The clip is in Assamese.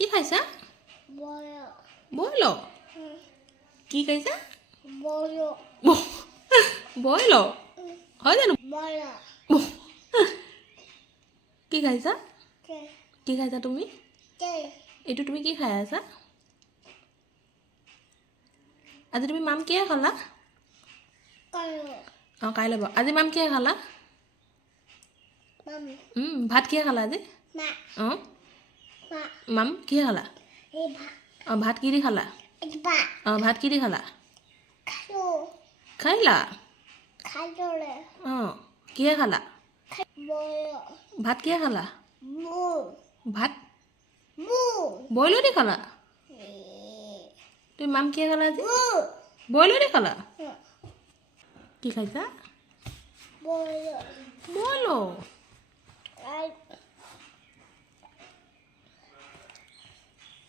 কি খাইছা? বইল। কি খাইছা? বইল হয় জানো? কি খাইছা? কি খাইছা তুমি? এইটো তুমি কি খাই আছা? আজি তুমি মাম কিহে খালা? অঁ কাইলৈ বাৰু। আজি মাম কিহে খালা? ভাত কিহে খালা আজি? অঁ মাম কিহে খালা? অঁ ভাত কি দি খালা? অঁ ভাত কি দি খালা? খাইলা? অঁ কিহে খালা? ভাত কিহে খালা? ভাত বইলো দি খালা? তুমি মাম কিহে খালা আজি? বইলো দি খালা? কি খাইছা? বইলো